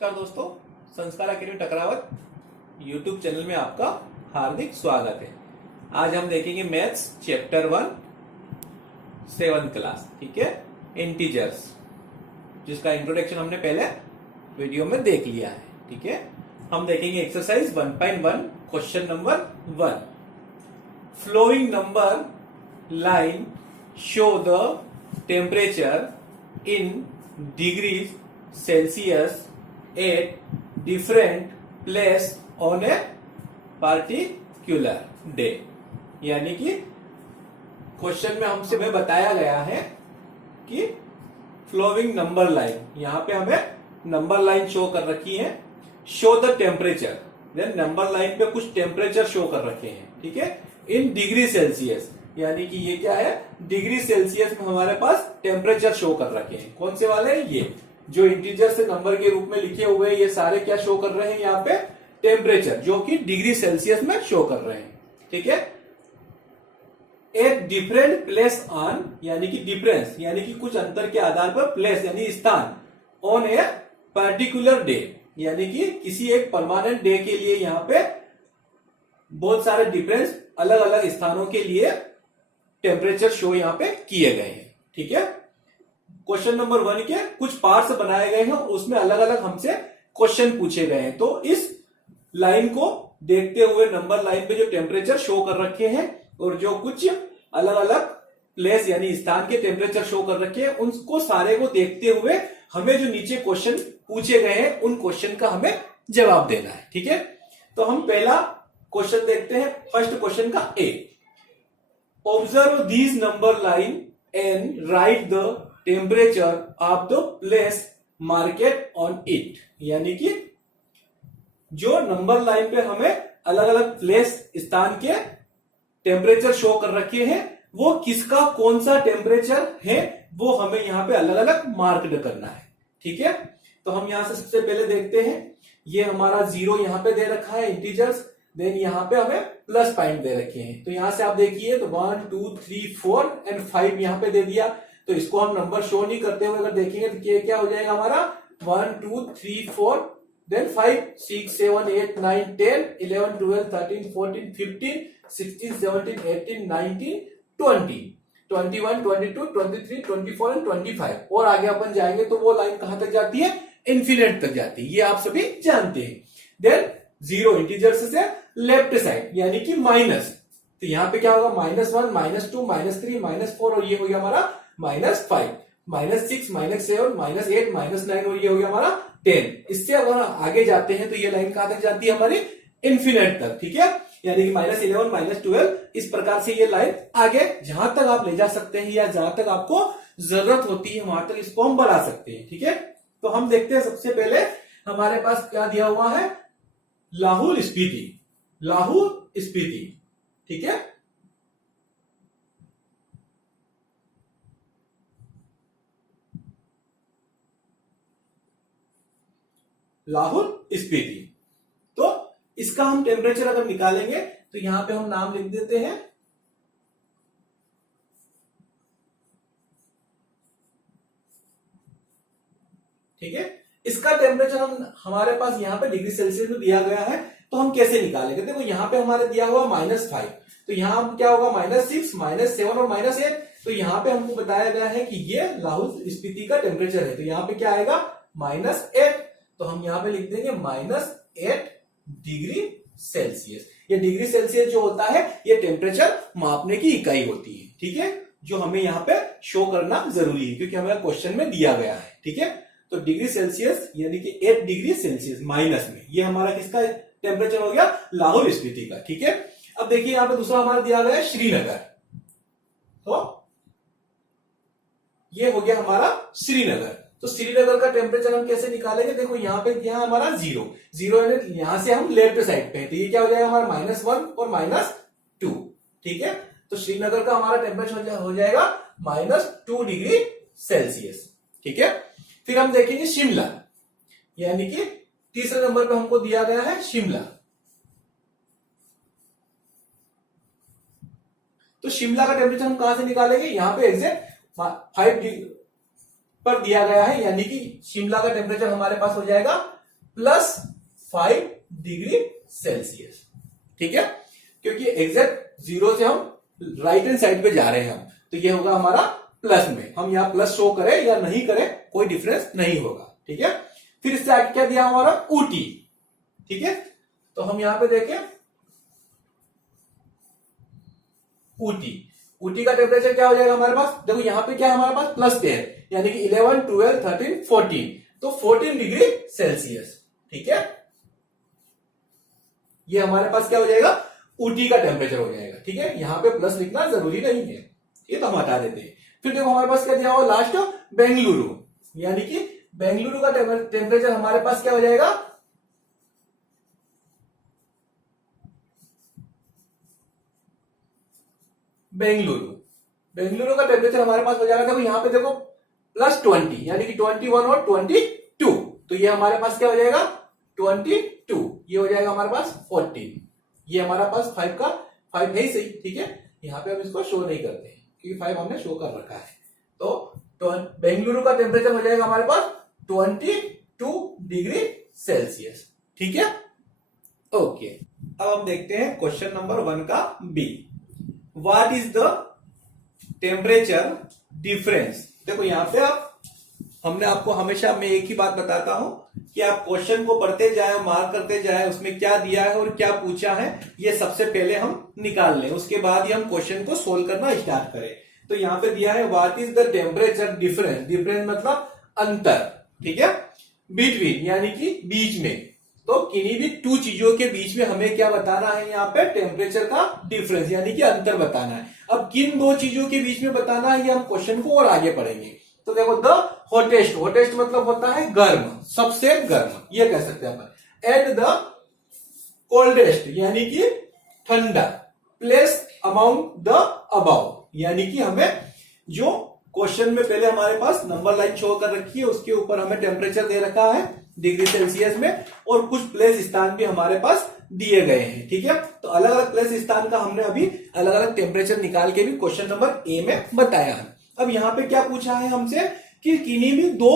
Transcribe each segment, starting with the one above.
नमस्कार दोस्तों, संस्कार अकेडमी टकरावत यूट्यूब चैनल में आपका हार्दिक स्वागत है। आज हम देखेंगे मैथ्स चैप्टर 1 7th क्लास, ठीक है, इंटीजर्स, जिसका इंट्रोडक्शन हमने पहले वीडियो में देख लिया है। ठीक है, हम देखेंगे exercise 1.1 question number 1। Following number line show the temperature in degrees Celsius at different place on a particular day। यानी कि क्वेश्चन में हमसे में बताया गया है कि फ्लोइंग नंबर लाइन, यहां पे हमें नंबर लाइन शो कर रखी है, show the temperature, then number line पे कुछ टेम्परेचर शो कर रखे हैं। ठीक है, इन डिग्री सेल्सियस, यानी कि ये क्या है, डिग्री सेल्सियस में हमारे पास टेम्परेचर शो कर रखे हैं। कौन से वाले हैं? ये जो इंटीजर से नंबर के रूप में लिखे हुए हैं, ये सारे क्या शो कर रहे हैं यहाँ पे, टेम्परेचर, जो कि डिग्री सेल्सियस में शो कर रहे हैं। ठीक है, एट डिफरेंट प्लेस ऑन, यानी कि डिफरेंस, यानी कि कुछ अंतर के आधार पर, प्लेस यानी स्थान, ऑन ए पर्टिकुलर डे, यानी कि किसी एक परमानेंट डे के लिए यहाँ पे बहुत सारे डिफरेंस अलग अलग स्थानों के लिए टेम्परेचर शो यहाँ पे किए गए हैं। ठीक है, क्वेश्चन नंबर 1 के कुछ पार्ट्स बनाए गए हैं, उसमें अलग अलग हमसे क्वेश्चन पूछे गए हैं। तो इस लाइन को देखते हुए नंबर लाइन पे जो टेम्परेचर शो कर रखे हैं और जो कुछ अलग अलग प्लेस यानी स्थान के टेम्परेचर शो कर रखे हैं, उनको सारे को देखते हुए हमें जो नीचे क्वेश्चन पूछे गए हैं उन क्वेश्चन का हमें जवाब देना है। ठीक है, तो हम पहला क्वेश्चन देखते हैं, फर्स्ट क्वेश्चन का A. Observe these number line and write the temperature of the place market on it, यानी कि जो नंबर लाइन पे हमें अलग अलग प्लेस स्थान के टेम्परेचर शो कर रखे हैं, वो किसका कौन सा टेम्परेचर है वो हमें यहां पे अलग अलग मार्क करना है। ठीक है, तो हम यहां से सबसे पहले देखते हैं, ये हमारा 0 यहां पे दे रखा है इंटीजर्स, देन यहां पे हमें प्लस पॉइंट दे रखे हैं। तो यहां से आप देखिए, तो 1 2 3 4 एंड 5 यहां पे दे दिया। तो इसको हम नंबर शो नहीं करते हुए अगर देखेंगे तो ये क्या हो जाएगा हमारा 1 2 3 4 देन 5 6 7 8 9 10 11 12 13 14 15 16 17 18 19 20 21 22 23 24 एंड 25 और आगे अपन जाएंगे तो वो लाइन कहां तक जाती है, इन्फिनिट तक जाती है, ये आप सभी जानते हैं। देन 0 इंटीजर्स से लेफ्ट साइड यानी कि माइनस, तो यहां पे क्या होगा, -1 -2 -3 -4 और ये हो गया हमारा -5 -6 -7 -8 -9 और ये हो गया हमारा 10। इससे अगर आगे जाते हैं तो ये लाइन कहां तक जाती है हमारी, इन्फिनिट तक। ठीक है, यानी कि -11 -12 इस प्रकार से ये लाइन आगे जहां तक आप ले जा सकते हैं या जहां तक आपको जरूरत होती है वहां तक इसको हम बढ़ा सकते हैं। ठीक है, तो हम देखते हैं सबसे पहले हमारे पास क्या दिया हुआ है, लाहौल स्पीति, लाहौल स्पीति। ठीक है, लाहौल स्पीति, तो इसका हम टेम्परेचर अगर निकालेंगे तो यहां पे हम नाम लिख देते हैं, ठीक है। इसका टेम्परेचर हम हमारे पास यहां पे डिग्री सेल्सियस में दिया गया है, तो हम कैसे निकालेंगे, देखो यहां पे हमारे दिया हुआ -5, तो यहां क्या होगा -6 -7 और -8, तो यहां पे हमको बताया गया है कि ये लाहौल स्पीति का टेम्परेचर है, तो यहां पे क्या आएगा -8, तो हम यहां पे लिख देंगे -8 डिग्री सेल्सियस। ये डिग्री सेल्सियस जो होता है ये टेम्परेचर मापने की इकाई होती है। ठीक है, जो हमें यहां पे शो करना जरूरी है क्योंकि हमें क्वेश्चन में दिया गया है। ठीक है, तो डिग्री सेल्सियस यानी कि 8 डिग्री सेल्सियस माइनस में ये हमारा किसका टेम्परेचर हो गया, लाहौल स्पीति का। ठीक है, अब देखिए यहां पे दूसरा हमारा दिया गया है श्रीनगर, तो ये हो गया हमारा श्रीनगर। तो श्रीनगर का टेम्परेचर हम कैसे निकालेंगे, देखो यहाँ पे यहाँ हमारा 0 यहां से हम लेफ्ट साइड पे है, तो ये क्या हो जाएगा हमारा -1 और -2। ठीक है, तो श्रीनगर का हमारा टेम्परेचर हो जाएगा -2 डिग्री सेल्सियस। ठीक है, फिर हम देखेंगे शिमला, यानी कि तीसरे नंबर पे हमको दिया गया है शिमला। तो शिमला का टेम्परेचर हम कहां से निकालेंगे, यहां पे एग्जैक्ट 5 डिग्री पर दिया गया है, यानी कि शिमला का टेम्परेचर हमारे पास हो जाएगा +5 डिग्री सेल्सियस। ठीक है, क्योंकि एग्जैक्ट 0 से हम राइट हैंड साइड पे जा रहे हैं हम, तो ये होगा हमारा प्लस में। हम यहां प्लस शो करें या नहीं करें कोई डिफरेंस नहीं होगा। ठीक है, फिर इससे आगे क्या दिया हमारा ऊटी। ठीक है, तो हम यहां पे देखें ऊटी का टेम्परेचर क्या हो जाएगा हमारे पास, देखो यहां पे क्या है हमारे पास +10, यानी कि 11, 12, 13, 14, तो 14 डिग्री सेल्सियस। ठीक है, ये हमारे पास क्या हो जाएगा ऊटी का टेम्परेचर हो जाएगा। ठीक है, यहां पे प्लस लिखना जरूरी नहीं है, ये तो हम हटा देते हैं। फिर देखो हमारे पास क्या दिया हुआ लास्ट बेंगलुरु, यानी कि बेंगलुरु का टेम्परेचर हमारे पास क्या हो जाएगा बेंगलुरु का टेम्परेचर हमारे पास हो जाएगा, देखो यहां पे देखो +20, यानी कि 21 और 22, तो ये हमारे पास क्या हो जाएगा 22, ये हो जाएगा हमारे पास 14, ये हमारा पास 5 है ही सही। ठीक है, यहां पे हम इसको शो नहीं करते क्योंकि 5 हमने शो कर रखा है। तो बेंगलुरु का टेम्परेचर हो जाएगा हमारे पास 22 डिग्री सेल्सियस। ठीक है, ओके। अब हम देखते हैं क्वेश्चन नंबर 1 का B. What is the temperature difference. देखो यहां पे हमने आपको हमेशा मैं एक ही बात बताता हूं कि आप क्वेश्चन को पढ़ते जाए, मार्क करते जाए, उसमें क्या दिया है और क्या पूछा है ये सबसे पहले हम निकाल लें, उसके बाद ही हम क्वेश्चन को सोल्व करना स्टार्ट करें। तो यहां पे दिया है what is the temperature difference, difference मतलब अंतर। ठीक है, बिटवीन यानी कि बीच में, तो किन्हीं भी 2 चीजों के बीच में हमें क्या बताना है यहाँ पे टेम्परेचर का डिफरेंस यानी कि अंतर बताना है। अब किन 2 चीजों के बीच में बताना है ये हम क्वेश्चन को और आगे पढ़ेंगे। तो देखो द हॉटेस्ट, हॉटेस्ट मतलब होता है गर्म, सबसे गर्म, ये कह सकते हैं अपन। एंड द कोल्डेस्ट यानी कि ठंडा, प्लेस अमाउंट द अबाउ, यानी कि हमें जो क्वेश्चन में पहले हमारे पास नंबर लाइन शो कर रखी है उसके ऊपर हमें टेम्परेचर दे रखा है डिग्री सेल्सियस में, और कुछ प्लेस स्थान भी हमारे पास दिए गए हैं। ठीक है, तो अलग अलग प्लेस स्थान का हमने अभी अलग अलग टेम्परेचर निकाल के भी क्वेश्चन नंबर ए में बताया है। अब यहां पे क्या पूछा है हमसे कि किन्हीं भी 2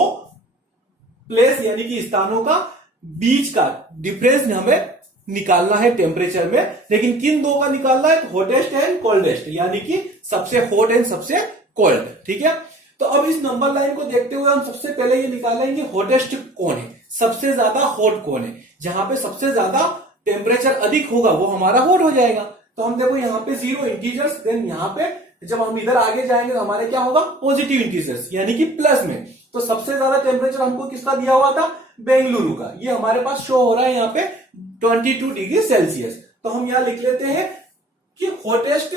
प्लेस यानी कि स्थानों का बीच का डिफरेंस हमें निकालना है टेम्परेचर में, लेकिन किन 2 का निकालना है, हॉटेस्ट एंड कोल्डेस्ट, यानी कि सबसे हॉट एंड सबसे कोल्ड। ठीक है, तो अब इस नंबर लाइन को देखते हुए हम सबसे पहले ये निकालेंगे हॉटेस्ट कौन है, सबसे ज्यादा हॉट कौन है। जहां पे सबसे ज्यादा टेम्परेचर अधिक होगा वो हमारा हॉट हो जाएगा। तो हम देखो यहाँ पे 0 इंटीजर्स, देन यहाँ पे जब हम इधर आगे जाएंगे तो हमारे क्या होगा पॉजिटिव इंटीजर्स यानी कि प्लस में। तो सबसे ज्यादा टेम्परेचर हमको किसका दिया हुआ था, बेंगलुरु का, ये हमारे पास शो हो रहा है यहाँ पे 22 डिग्री सेल्सियस। तो हम यहां लिख लेते हैं कि हॉटेस्ट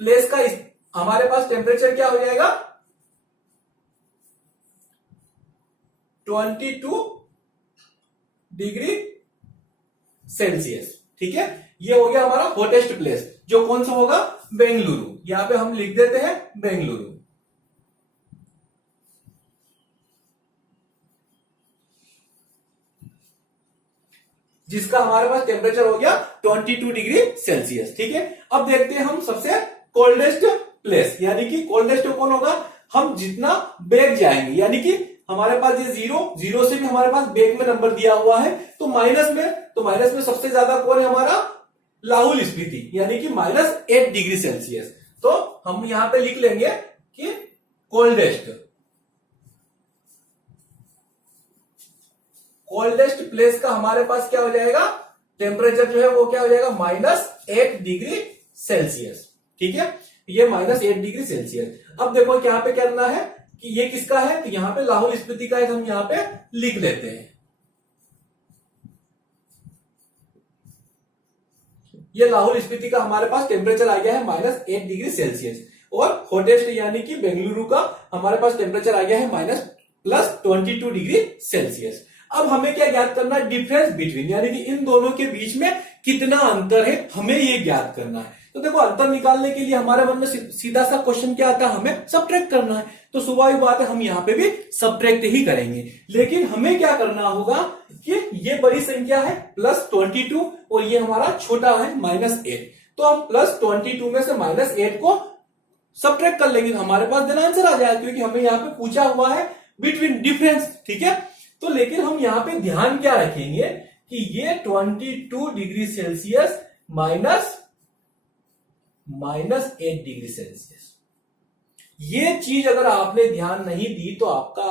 प्लेस का हमारे पास टेम्परेचर क्या हो जाएगा 22 डिग्री सेल्सियस। ठीक है, ये हो गया हमारा हॉटेस्ट प्लेस, जो कौन सा होगा बेंगलुरु। यहां पे हम लिख देते हैं बेंगलुरु। जिसका हमारे पास टेम्परेचर हो गया 22 डिग्री सेल्सियस। ठीक है, अब देखते हैं हम सबसे कोल्डेस्ट प्लेस, यानी कि कोल्डेस्ट कौन होगा, हम जितना बैक जाएंगे, यानी कि हमारे पास ये 0 से भी हमारे पास बैक में नंबर दिया हुआ है, तो माइनस में सबसे ज्यादा कौन है हमारा लाहौल स्पीति, यानी कि -8 डिग्री सेल्सियस। तो हम यहां पे लिख लेंगे कि कोल्डेस्ट प्लेस का हमारे पास क्या हो जाएगा टेम्परेचर जो है वो क्या हो जाएगा -8 डिग्री सेल्सियस। ठीक है, ये -8 डिग्री सेल्सियस। अब देखो यहाँ पे क्या करना है कि ये किसका है, तो यहाँ पे लाहौल स्पीति का है, तो हम यहाँ पे लिख लेते हैं। ये लाहौल स्पीति का हमारे पास टेम्परेचर आ गया है -8 डिग्री सेल्सियस, और हॉटेस्ट यानी कि बेंगलुरु का हमारे पास टेम्परेचर आ गया है +22 डिग्री सेल्सियस। अब हमें क्या ज्ञात करना है, डिफरेंस बिटवीन, यानी कि इन दोनों के बीच में कितना अंतर है हमें ये ज्ञात करना है। तो देखो अंतर निकालने के लिए हमारे मन में सीधा सा क्वेश्चन क्या आता है, हमें सब्ट्रैक्ट करना है। तो स्वाभाविक बात है हम यहाँ पे भी सब्ट्रैक्ट ही करेंगे, लेकिन हमें क्या करना होगा कि ये बड़ी संख्या है +22 और ये हमारा छोटा है -8। तो हम +22 में से -8 को सब्ट्रैक्ट कर लेंगे तो हमारे पास देन आंसर आ जाएगा, क्योंकि हमें यहाँ पे पूछा हुआ है बिटवीन डिफरेंस। ठीक है, तो लेकिन हम यहाँ पे ध्यान क्या रखेंगे कि ये 22 degree Celsius minus 8 degree Celsius, ये चीज अगर आपने ध्यान नहीं दी तो आपका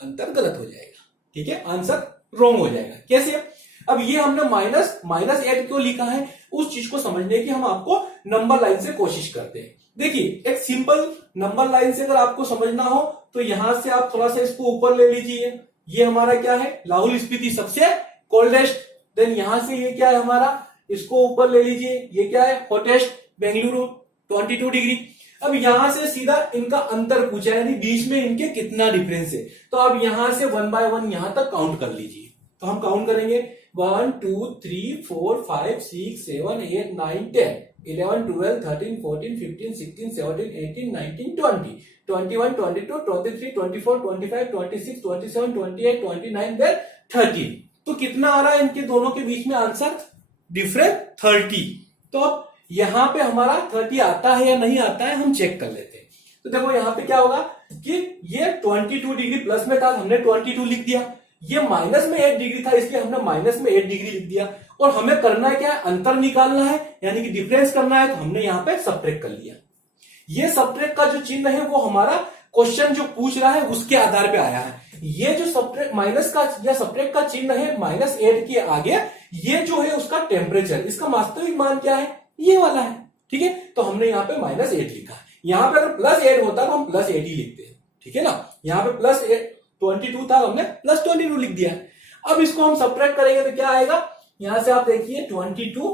अंतर गलत हो जाएगा। ठीक है, आंसर रॉन्ग हो जाएगा। कैसे? अब ये हमने माइनस 8 क्यों लिखा है, उस चीज को समझने की हम आपको नंबर लाइन से कोशिश करते हैं। देखिए, एक सिंपल नंबर लाइन से अगर आपको समझना हो तो यहां से आप थोड़ा सा इसको ऊपर ले लीजिए। ये हमारा क्या है, लाहौल स्पीति सबसे कोल्डेस्ट। देन यहां से ये क्या है हमारा, इसको ऊपर ले लीजिए, ये क्या है, हॉटेस्ट बेंगलुरु 22 डिग्री। अब यहां से सीधा इनका अंतर पूछा है, यानी बीच में इनके कितना डिफरेंस है। तो अब यहां से 1 बाय 1 यहां तक काउंट कर लीजिए। तो हम काउंट करेंगे 1 2 3 4 5 6 7 8 9 10 11 12 13 14 15 16 17 18 19 20 21 22 23 24 25 26 27 28 29 देन 30। तो कितना आ रहा है इनके दोनों के बीच में आंसर, डिफरेंस 30। तो अब यहां पे हमारा 30 आता है या नहीं आता है हम चेक कर लेते हैं। तो देखो यहां पे क्या होगा कि ये 22 डिग्री प्लस में था, हमने 22 लिख दिया। ये माइनस में 8 डिग्री था, इसलिए हमने माइनस में 8 डिग्री लिख दिया। और हमें करना है क्या, अंतर निकालना है, यानी कि डिफरेंस करना है। तो हमने यहां पे सब्ट्रैक्ट कर लिया। ये सब्ट्रैक्ट का जो चिन्ह है वो हमारा क्वेश्चन जो पूछ रहा है उसके आधार पे आया है। ये जो सब्ट्रैक्ट माइनस का या सब्ट्रैक्ट का चिन्ह है -8 के आगे, ये जो है उसका टेम्परेचर, इसका वास्तविक मान क्या है, ये वाला है। ठीक है, तो हमने यहाँ पे -8 लिखा है। यहां पे अगर +8 होता तो हम +8 ही लिखते हैं। ठीक है ना, यहाँ पे +22 था, हमने +22 लिख दिया। अब इसको हम सब्ट्रैक्ट करेंगे तो क्या आएगा, यहां से आप देखिए 22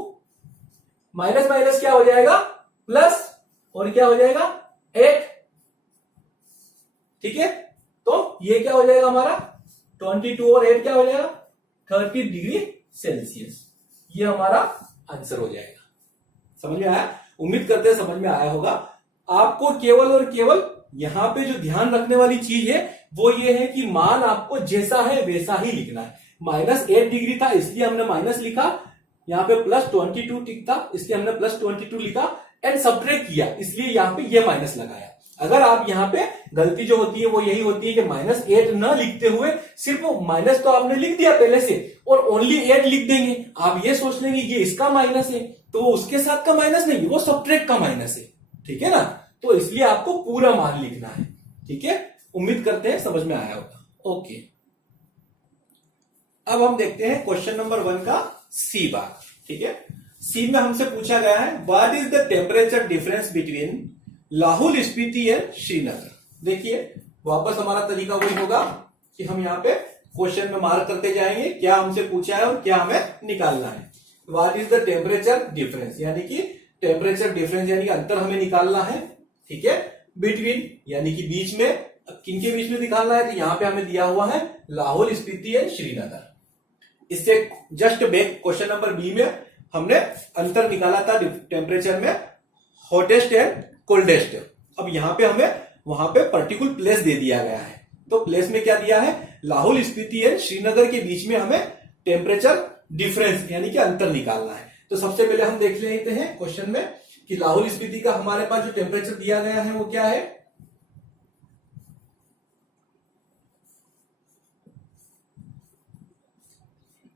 माइनस माइनस क्या हो जाएगा, प्लस, और क्या हो जाएगा 8। ठीक है, तो ये क्या हो जाएगा हमारा 22 और 8 क्या हो जाएगा 30 डिग्री सेल्सियस। ये हमारा आंसर हो जाएगा। समझ में आया? उम्मीद करते हैं समझ में आया होगा। आपको केवल और केवल यहां पे जो ध्यान रखने वाली चीज है वो ये है कि मान आपको जैसा है वैसा ही लिखना है। -8 डिग्री था इसलिए हमने माइनस लिखा, यहाँ पे +22 टिक था इसलिए हमने +22 लिखा, एंड सब्ट्रैक्ट किया इसलिए यहाँ पे ये माइनस लगाया। अगर आप यहाँ पे गलती जो होती है वो यही होती है कि -8 न लिखते हुए सिर्फ माइनस तो आपने लिख दिया पहले से और ओनली 8 लिख देंगे। आप ये सोच लेंगे ये इसका माइनस है, तो वो उसके साथ का माइनस नहीं, वो सब्ट्रैक्ट का माइनस है। ठीक है ना, तो इसलिए आपको पूरा मान लिखना है। ठीक है, उम्मीद करते हैं समझ में आया होगा। ओके, अब हम देखते हैं क्वेश्चन नंबर 1 का सी भाग। ठीक है, सी में हमसे पूछा गया है what is the temperature difference between Lahaul Spiti and Srinagar. देखिए वापस हमारा तरीका वही होगा कि हम यहाँ पे क्वेश्चन में मार्क करते जाएंगे क्या हमसे पूछा है और क्या हमें निकालना है। What is the temperature difference, यानी कि टेम्परेचर डिफरेंस यानी कि अंतर हमें निकालना है। ठीक है, बिटवीन यानी कि बीच में, किनके बीच में निकालना है, तो यहां पे हमें दिया हुआ है लाहौल स्पीति एंड श्रीनगर। इससे just back question number B में हमने अंतर निकाला था टेम्परेचर में, हॉटेस्ट एंड कोल्डेस्ट। अब यहां पे हमें वहां पे पर्टिकुलर प्लेस दे दिया गया है, तो प्लेस में क्या दिया है, लाहौल स्पीति एंड श्रीनगर के बीच में हमें टेम्परेचर डिफरेंस यानी कि अंतर निकालना है। तो सबसे पहले हम देख लेते हैं क्वेश्चन में कि लाहौल स्पीति का हमारे पास जो टेम्परेचर दिया गया है वो क्या है।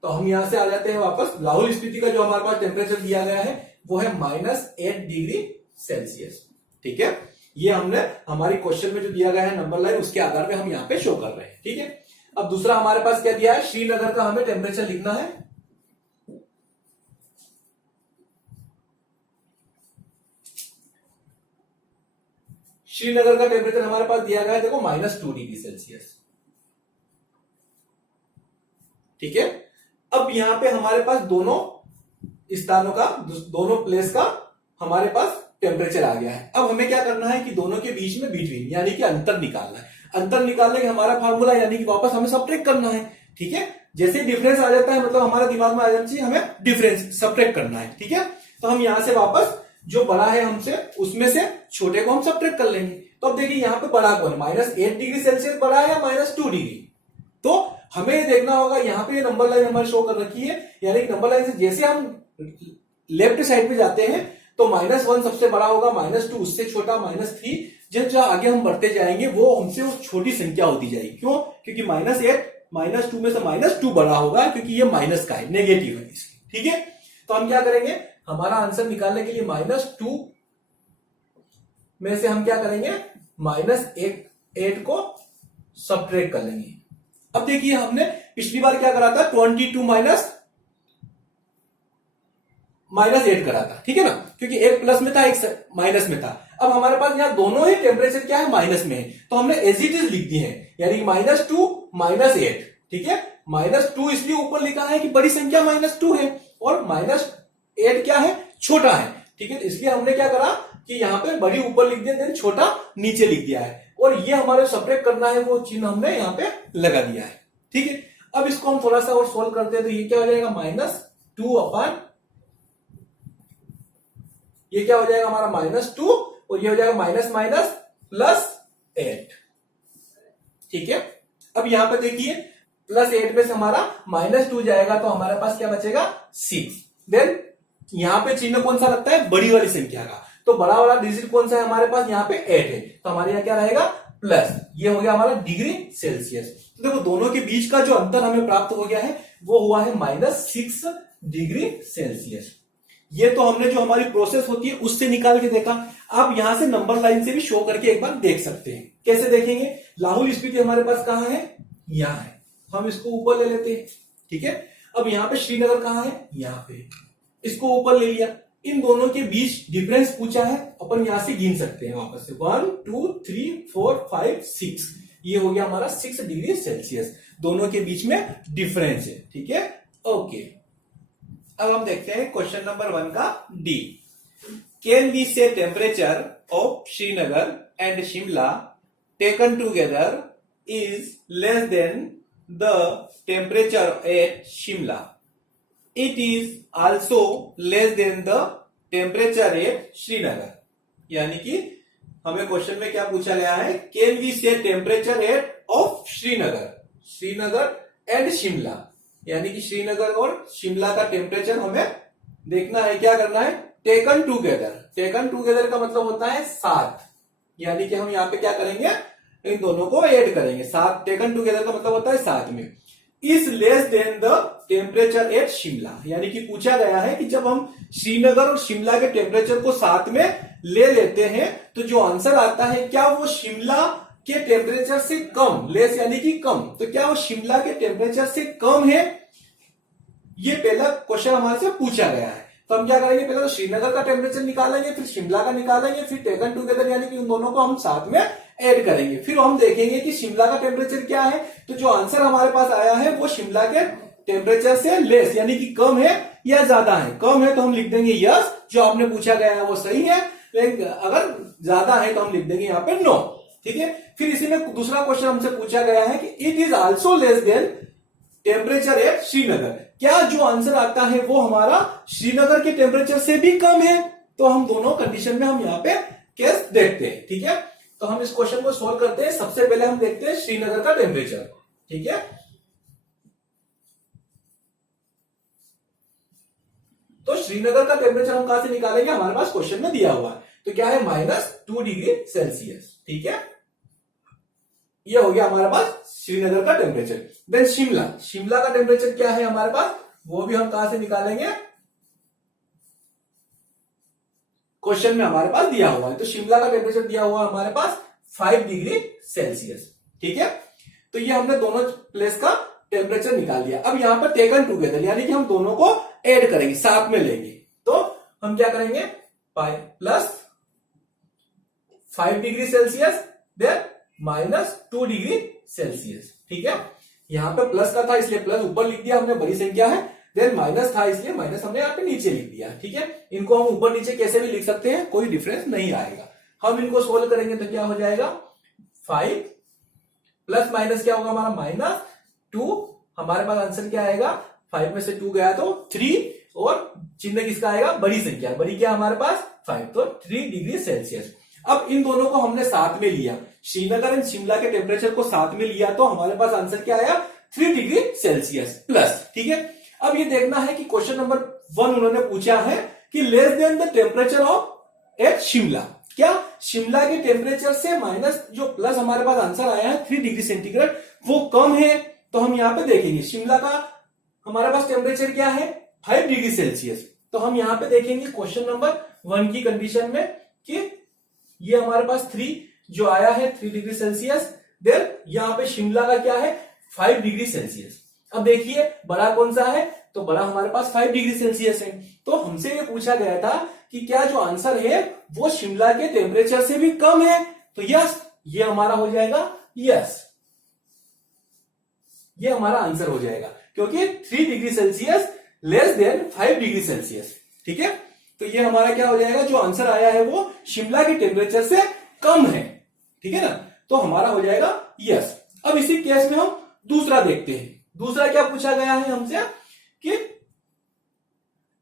तो हम यहां से आ जाते हैं वापस, लाहौल स्पीति का जो हमारे पास टेम्परेचर दिया गया है वो है -8 डिग्री सेल्सियस। ठीक है, ये हमने हमारी क्वेश्चन में जो दिया गया है नंबर लाइन उसके आधार पे हम यहाँ पे शो कर रहे हैं। ठीक है, अब दूसरा हमारे पास क्या दिया है, श्रीनगर का हमें टेम्परेचर लिखना है। श्रीनगर का टेम्परेचर हमारे पास दिया गया है देखो -2 डिग्री सेल्सियस। ठीक है, अब यहां पे हमारे पास दोनों स्थानों का, दोनों प्लेस का हमारे पास टेम्परेचर आ गया है। अब हमें क्या करना है कि दोनों के बीच में बिटवीन यानी कि अंतर निकालना है। अंतर निकालने का हमारा फार्मूला यानी कि वापस हमें सब्ट्रैक्ट करना है। ठीक है, जैसे डिफरेंस आ जाता है मतलब हमारे दिमाग में आ जाना चाहिए हमें डिफरेंस सब्ट्रैक्ट करना है। ठीक है, तो हम यहां से वापस जो बड़ा है हमसे उसमें से छोटे को हम सब्ट्रैक्ट कर लेंगे। तो अब देखिए यहाँ पे बड़ा कौन, -8 डिग्री सेल्सियस बड़ा है या -2 डिग्री। तो हमें ये देखना होगा, यहाँ पे नंबर लाइन हमारी शो कर रखी है, यानी कि नंबर लाइन से जैसे हम लेफ्ट साइड पे जाते हैं तो -1 सबसे बड़ा होगा, -2 उससे छोटा, -3, जब आगे हम बढ़ते जाएंगे वो हमसे वो छोटी संख्या होती जाएगी। क्यों? क्योंकि -8 -2 में से -2 बड़ा होगा, क्योंकि ये माइनस का है, नेगेटिव है इसलिए। ठीक है, तो हम क्या करेंगे, हमारा आंसर निकालने के लिए -2 में से हम क्या करेंगे, -8 को सब्ट्रैक्ट कर लेंगे। अब देखिए हमने पिछली बार क्या करा था, 22 -8 करा था, ठीक है ना, क्योंकि एक प्लस में था एक माइनस में था। अब हमारे पास यहाँ दोनों ही टेम्परेचर क्या है, माइनस में है, तो हमने एज इट इज लिख दी है, यानी -2 -8। ठीक है, -2 इसलिए ऊपर लिखा है कि बड़ी संख्या -2 है और -8 क्या है, छोटा है। ठीक है, इसलिए हमने क्या करा कि यहाँ पे बड़ी ऊपर लिख दिया, देन छोटा नीचे लिख दिया है, और ये हमारे सब्ट्रैक्ट करना है वो चिन्ह हमने यहाँ पे लगा दिया है। ठीक है, अब इसको हम थोड़ा सा और सोल्व करते हैं, तो ये क्या हो जाएगा, -2 ये क्या हो जाएगा हमारा -2, और ये हो जाएगा -+8। ठीक है, अब यहां पे देखिए +8 में से हमारा -2 जाएगा, तो हमारे पास क्या बचेगा, 6। देन यहां पे चिन्ह कौन सा लगता है, बड़ी वाली संख्या का, तो बड़ा वाला डिजिट कौन सा है हमारे पास, यहाँ पे 8 है, तो हमारे यहाँ क्या रहेगा, प्लस, ये हो गया हमारा डिग्री सेल्सियस। तो देखो दोनों के बीच का जो अंतर हमें प्राप्त हो गया है वो हुआ है -6 डिग्री सेल्सियस। ये तो हमने जो हमारी प्रोसेस होती है उससे निकाल के देखा। आप यहां से नंबर लाइन से भी शो करके एक बार देख सकते हैं। कैसे देखेंगे, लाहौल स्पीति हमारे पास कहां है, यहां है, हम इसको ऊपर ले लेते हैं। ठीक है, अब यहां पे श्रीनगर कहां है, यहां पे, इसको ऊपर ले लिया। इन दोनों के बीच डिफरेंस पूछा है, अपन यहां से गिन सकते हैं वापस से, 1 2 3 4 5 6, ये हो गया हमारा 6 डिग्री सेल्सियस, दोनों के बीच में डिफरेंस है। ठीक है, ओके। अब हम देखते हैं क्वेश्चन नंबर 1 का डी। कैन वी से temperature of Srinagar and Shimla taken together is less than the temperature at Shimla, it is also less than the temperature at Srinagar. यानी कि हमें क्वेश्चन में क्या पूछा गया है, कैन वी से temperature at of Srinagar and Shimla, यानी कि श्रीनगर और शिमला का टेम्परेचर हमें देखना है, क्या करना है, टेकन टुगेदर का मतलब होता है साथ, यानी कि हम यहाँ पे क्या करेंगे, इन दोनों को ऐड करेंगे साथ। टेकन टुगेदर का मतलब होता है साथ में। Is less than the temperature at Shimla, यानी कि पूछा गया है कि जब हम श्रीनगर और शिमला के टेम्परेचर को साथ में ले लेते हैं तो जो आंसर आता है, क्या वो शिमला के टेम्परेचर से कम, लेस यानी कि कम, तो क्या वो शिमला के टेम्परेचर से कम है, ये पहला क्वेश्चन हमारे से पूछा गया है। तो हम क्या करेंगे, पहले तो श्रीनगर का टेम्परेचर निकालेंगे, फिर शिमला का निकालेंगे, फिर टेकन टुगेदर यानी कि उन दोनों को हम साथ में ऐड करेंगे, फिर हम देखेंगे कि शिमला का टेम्परेचर क्या है। तो जो आंसर हमारे पास आया है वो शिमला के टेम्परेचर से लेस यानी कि कम है या ज्यादा है। कम है तो हम लिख देंगे यस, जो आपने पूछा गया है वो सही है, लेकिन अगर ज्यादा है तो हम लिख देंगे यहाँ पे नो। ठीक है, फिर इसी में दूसरा क्वेश्चन हमसे पूछा गया है कि it is also less than temperature at Srinagar, क्या जो आंसर आता है वो हमारा श्रीनगर के टेम्परेचर से भी कम है। तो हम दोनों कंडीशन में हम यहाँ पे केस देखते हैं। ठीक है, तो हम इस क्वेश्चन को सोल्व करते हैं। सबसे पहले हम देखते हैं श्रीनगर का टेम्परेचर। ठीक है, तो श्रीनगर का टेम्परेचर हम कहां से निकालेंगे, हमारे पास क्वेश्चन में दिया हुआ है, तो क्या है -2 डिग्री सेल्सियस। ठीक है, ये हो गया हमारे पास श्रीनगर का टेम्परेचर। देन शिमला का टेम्परेचर क्या है हमारे पास, वो भी हम कहां से निकालेंगे, क्वेश्चन में हमारे पास दिया हुआ है। तो शिमला का टेम्परेचर दिया हुआ है हमारे पास 5 डिग्री सेल्सियस। ठीक है, तो ये हमने दोनों प्लेस का टेम्परेचर निकाल दिया। अब यहां पर टेकन टुगेदर यानी कि हम दोनों को ऐड करेंगे, साथ में लेंगे, तो हम क्या करेंगे, plus 5 degree Celsius then -2 degree Celsius. ठीक है, यहां पे प्लस का था इसलिए प्लस ऊपर लिख दिया हमने, बड़ी संख्या है, देन माइनस था इसलिए माइनस हमने यहाँ पे नीचे लिख दिया। ठीक है, इनको हम ऊपर नीचे कैसे भी लिख सकते हैं, कोई डिफरेंस नहीं आएगा। हम इनको सोल्व करेंगे तो क्या हो जाएगा, 5 प्लस माइनस क्या होगा हमारा -2, हमारे पास आंसर क्या आएगा, 5 में से 2 गया तो 3, और चिन्ह किसका आएगा, बड़ी संख्या, बड़ी क्या हमारे पास 5, तो 3 डिग्री सेल्सियस। अब इन दोनों को हमने साथ में लिया, श्रीनगर एंड शिमला के टेम्परेचर को साथ में लिया, तो हमारे पास आंसर क्या आया, 3 डिग्री सेल्सियस प्लस। ठीक है, अब ये देखना है कि क्वेश्चन नंबर 1 उन्होंने पूछा है कि less than the temperature of at Shimla. क्या शिमला के टेम्परेचर से माइनस जो प्लस हमारे पास आंसर आया है 3 डिग्री सेंटीग्रेड वो कम है। तो हम यहां पे देखेंगे शिमला का हमारे पास टेम्परेचर क्या है 5 डिग्री सेल्सियस। तो हम यहां पे देखेंगे क्वेश्चन नंबर 1 की कंडीशन में कि ये हमारे पास 3 जो आया है 3 डिग्री सेल्सियस, देन यहां पे शिमला का क्या है 5 डिग्री सेल्सियस। अब देखिए बड़ा कौन सा है, तो बड़ा हमारे पास 5 डिग्री सेल्सियस है। तो हमसे ये पूछा गया था कि क्या जो आंसर है वो शिमला के टेम्परेचर से भी कम है, तो यस ये हमारा हो जाएगा यस, ये हमारा आंसर हो जाएगा क्योंकि 3 degree Celsius less than 5 degree Celsius. ठीक है, तो ये हमारा क्या हो जाएगा, जो आंसर आया है वो शिमला के टेम्परेचर से कम है। ठीक है ना, तो हमारा हो जाएगा यस। अब इसी केस में हम दूसरा देखते हैं। दूसरा क्या पूछा गया है हमसे कि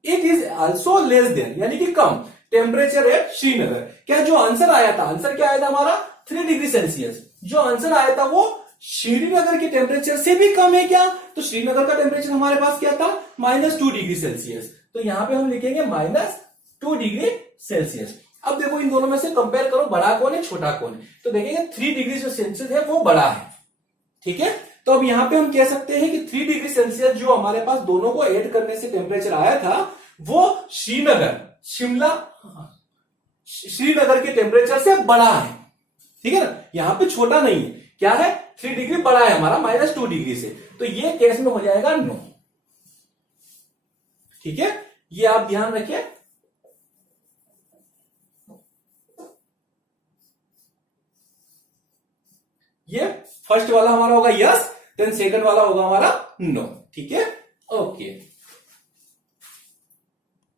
it is also less than यानी कि कम टेम्परेचर एट श्रीनगर। क्या जो आंसर आया था, आंसर क्या आया था हमारा 3 डिग्री सेल्सियस, जो आंसर आया था वो श्रीनगर के टेम्परेचर से भी कम है क्या, तो श्रीनगर का टेम्परेचर हमारे पास क्या था -2 डिग्री सेल्सियस। तो यहां पे हम लिखेंगे -2 डिग्री सेल्सियस। अब देखो इन दोनों में से कंपेयर करो बड़ा कौन है छोटा कौन है, तो देखेंगे 3 डिग्री जो सेल्सियस है वो बड़ा है। ठीक है, तो अब यहां पे हम कह सकते हैं कि 3 डिग्री सेल्सियस जो हमारे पास दोनों को ऐड करने से टेम्परेचर आया था वो श्रीनगर के टेम्परेचर से बड़ा है। ठीक है ना, यहां पे छोटा नहीं है, क्या है 3 डिग्री बड़ा है हमारा -2 डिग्री से, तो ये केस में हो जाएगा नो। ठीक है, ये आप ध्यान रखिए। ये फर्स्ट वाला हमारा होगा यस, देन सेकंड वाला होगा हमारा नो। ठीक है, ओके।